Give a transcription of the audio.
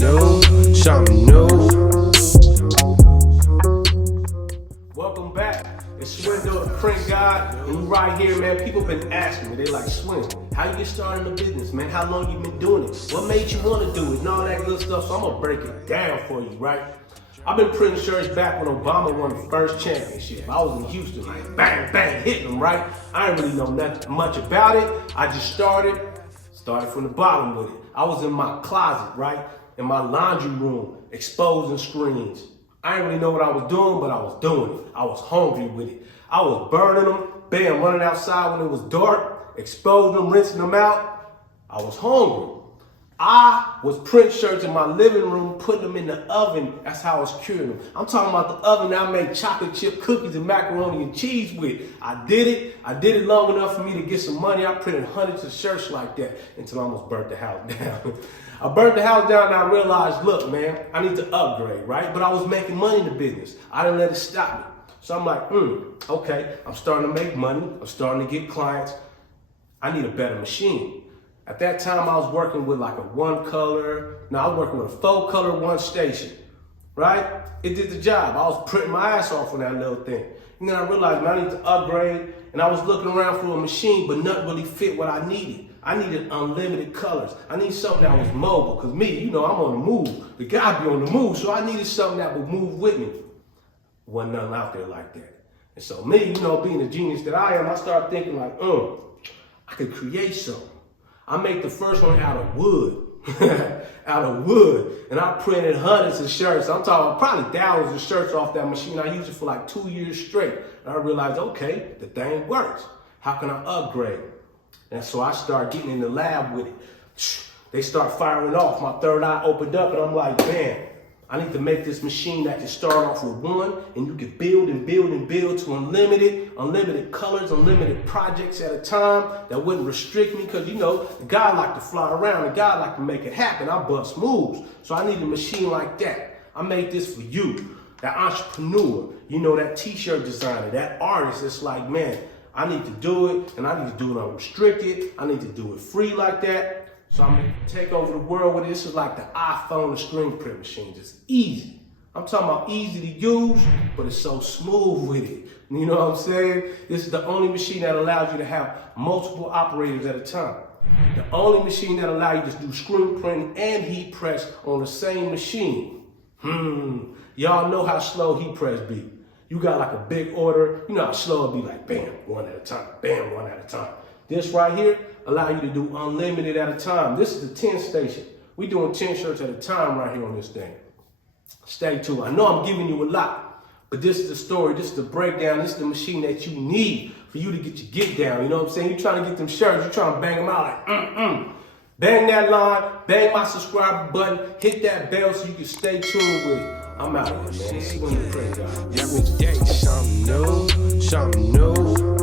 new, something new. Welcome back. It's Swindoe the Print God, and we right here, man. People been asking me, they like, Swin, how you get started in the business, man? How long you been doing it? What made you want to do it? And all that good stuff. So I'm gonna break it down for you, right? I've been printing shirts back when Obama won the first championship. I was in Houston, like bang, bang, hitting them, right? I didn't really know nothing much about it. I just started from the bottom with it. I was in my closet, right? In my laundry room, exposing screens. I didn't really know what I was doing, but I was doing it. I was hungry with it. I was burning them, bam, running outside when it was dark, exposing them, rinsing them out. I was hungry. I was printing shirts in my living room, putting them in the oven. That's how I was curing them. I'm talking about the oven that I made chocolate chip cookies and macaroni and cheese with. I did it long enough for me to get some money. I printed hundreds of shirts like that until I almost burnt the house down. I burnt the house down and I realized, look, man, I need to upgrade, right? But I was making money in the business. I didn't let it stop me. So I'm like, okay, I'm starting to make money. I'm starting to get clients. I need a better machine. At that time, I was working with like a one color. I was working with a 4-color one station, right? It did the job. I was printing my ass off on that little thing. And then I realized, man, I need to upgrade. And I was looking around for a machine, but nothing really fit what I needed. I needed unlimited colors. I needed something that was mobile. Because me, you know, I'm on the move. The guy be on the move. So I needed something that would move with me. Wasn't nothing out there like that. And so me, you know, being the genius that I am, I started thinking like, I could create something. I made the first one out of wood, and I printed hundreds of shirts. I'm talking probably thousands of shirts off that machine. I used it for like 2 years straight. And I realized, okay, the thing works. How can I upgrade? And so I started getting in the lab with it. They start firing off. My third eye opened up, and I'm like, man, I need to make this machine that can start off with one, and you can build and build and build to unlimited colors, unlimited projects at a time that wouldn't restrict me. Because, you know, the guy like to fly around, the guy like to make it happen. I bust moves. So I need a machine like that. I made this for you, that entrepreneur, you know, that t-shirt designer, that artist. It's like, man, I need to do it, and I need to do it unrestricted. I need to do it free like that. So I'm gonna take over the world with it. This is like the iPhone, the screen print machines. It's easy. I'm talking about easy to use, but it's so smooth with it. You know what I'm saying? This is the only machine that allows you to have multiple operators at a time. The only machine that allows you to do screen printing and heat press on the same machine. Y'all know how slow heat press be. You got like a big order. You know how slow it be, like bam, one at a time, bam, one at a time. This right here allow you to do unlimited at a time. This is the 10 station. We doing 10 shirts at a time right here on this thing. Stay tuned. I know I'm giving you a lot, but this is the story. This is the breakdown. This is the machine that you need for you to get your get down. You know what I'm saying? You're trying to get them shirts. You're trying to bang them out like, Bang that line. Bang my subscribe button. Hit that bell so you can stay tuned with it. I'm out of here, man. It's Swin Da Print God. Every day, something new, something new.